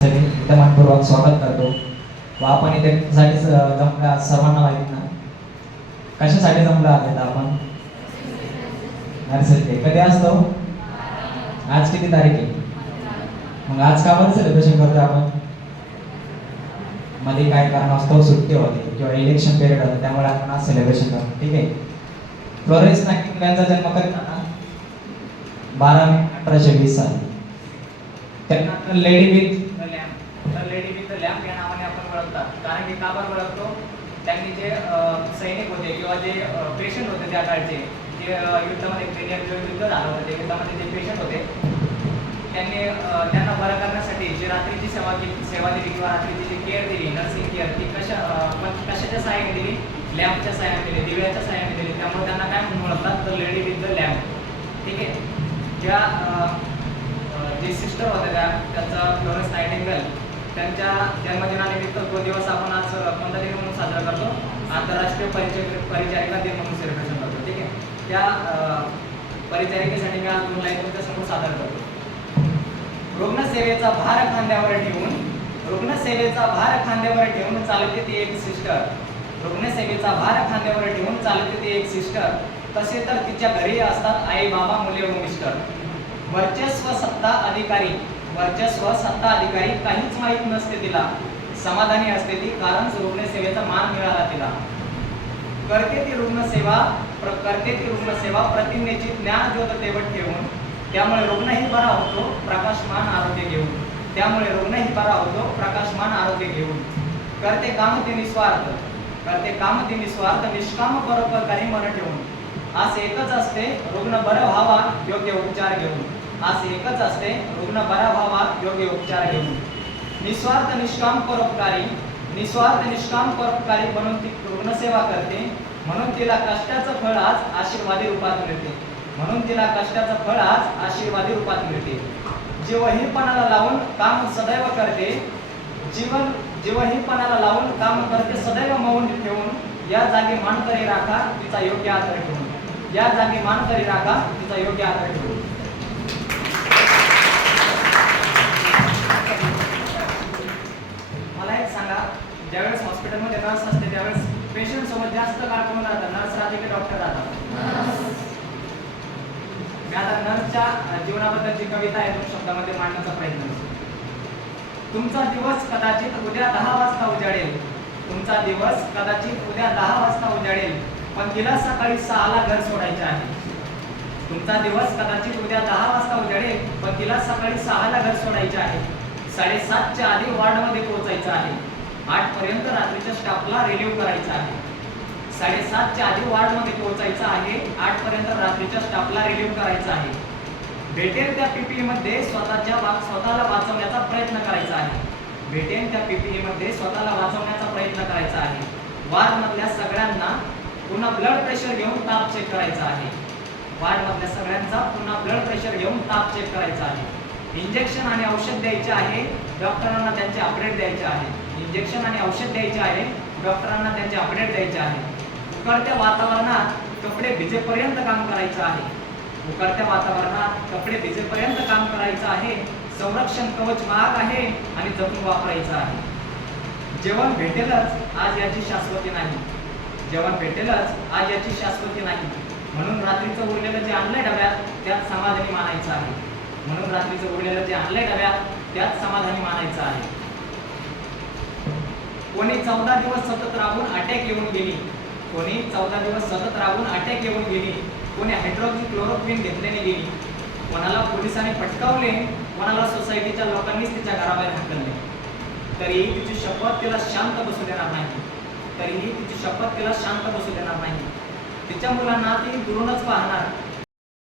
इथं मनपूर्वक स्वागत करतो व आपण इथे साठी जमल्या सर्वांना माहिती ना कशासाठी जमलो आहोत आपण नर्सरी डे कधी असतो आज किती तारीख आहे मग आज का बरं सेलिब्रेशन करतो आपण मध्ये काय कारण असतो सुट्टी होती किंवा इलेक्शन पिरियड होतं त्यामुळे आपण आज सेलिब्रेशन करतो ठीक आहे फ्लोरेन्स नायटिंगेल यांचा जन्म कधी झाला 12 मे 1820 साली त्यांना लेडी विथ लॅम्प या नावाने आपण ओळखतात कारण की का बरं ओळखतो त्यांनी जे सैनिक होते किंवा जे पेशंट होते त्या काळचे जे युद्धामध्ये युद्ध झालं होतं ते युद्धामध्ये जे पेशंट होते त्यांना बरं करण्यासाठी जे रात्रीची सेवा दिली किंवा रात्रीची जी केअर दिली नर्सिंग केअर ती कशाच्या सहाय्याने दिली लॅम्पच्या सहाय्याने दिली दिव्याच्या सहाय्याने दिली त्यामुळे त्यांना काय म्हणून ओळखतात the lady with the lamp ठीक आहे ज्या जे सिस्टर होत्या त्यांचा फ्लोरेन्स नायटिंगेल त्यांच्या जन्मदिनानिमित्त तो दिवस आपण आज कोणता दिन म्हणून साजरा करतो आंतरराष्ट्रीय परिचारिका दिन म्हणून सेलिब्रेशन करतो ठीक आहे त्या परिचारिकेसाठी मी आज ऑनलाईन तुमच्या समोर सादर करतो रुग्णसेवेचा भार खांद्यावर ठेवून चालते ती एक सिस्टर रुग्णसेवेचा भार खांद्यावर ठेवून चालते ती एक सिस्टर तसे तर तिच्या घरी असतात आई बाबा मुले व मिस्टर वर्चस्व सत्ता अधिकारी काहीच माहीत नसते तिला समाधानी असते ती कारण रुग्णसेवेचा मान मिळाला तिला करते ती रुग्णसेवा प्रतिज्ञेची ज्ञान ज्योत तेवत ठेवून त्यामुळे रुग्णही बरा होतो प्रकाशमान आरोग्य घेऊन करते काम ती निस्वार्थ निष्काम परोपकारी मन ठेवून आज एकच असते रुग्ण बरा व्हावा योग्य उपचार घेऊन निस्वार्थ निष्काम परोपकारी म्हणून ती रुग्णसेवा करते म्हणून तिला कष्टाचं फळ आज आशीर्वादी रूपात मिळते जीवहीपणाला लावून काम सदैव मौन ठेवून या जागी मान करी राखा तिचा योग्य आदर ठेवून मला एक सांगा ज्यावेळेस हॉस्पिटलमध्ये नर्स असते त्यावेळेस पेशंट सोबत जास्त काळ कोण राहतात नर्स राहते की डॉक्टर राहतात मी आता नर्सच्या जीवनाबद्दलची कविता आहे 2 शब्दामध्ये मांडण्याचा प्रयत्न करतो तुमचा दिवस कदाचित उद्या 10 वाजता उजाडेल पण तिला सकाळी 6 ला घर सोडायचे आहे तुमचा दिवस कदाचित उद्या 10 वाजता उजाडेल पण तिला सकाळी 6 ला घर सोडायचे आहे 7:30 च्या आधी वॉर्डमध्ये पोहोचायचं आहे 8 पर्यंत रात्रीच्या स्टाफला रिलीव्ह करायचं आहे 7:30 च्या आधी वॉर्डमध्ये पोहोचायचं आहे 8 पर्यंत रात्रीच्या स्टाफला रिलीव्ह करायचं आहे भेटेल त्या पीपीई मध्ये स्वतःला वाचवण्याचा प्रयत्न करायचा आहे वार्ड मधल्या सगळ्यांना पुन्हा ब्लड प्रेशर घेऊन ताप चेक करायचा आहे इंजेक्शन आणि औषध द्यायचे आहे डॉक्टरांना त्यांचे अपडेट द्यायचे आहे उकळत्या वातावरणात कपडे भिजेपर्यंत काम करायचं आहे संरक्षण कवच महाग आहे आणि जपून वापरायचं आहे जेवण भेटेलच आज याची शाश्वती नाही म्हणून रात्रीचं उरलेलं जे आणलंय डब्यात त्यात समाधानी मानायचं आहे कोणी 14 दिवस सतत राहून अटॅक येऊन गेली कोणी हायड्रोक्सिक्लोरोक्विन घेतल्याने गेली कोणाला पोलिसांनी पटकावले कोणाला सोसायटीच्या लोकांनीच तिच्या घराबाहेर हाकलले तरीही तिची शपथ तिला शांत बसू देणार नाही तिच्या मुलांना ती दुरूनच पाहणार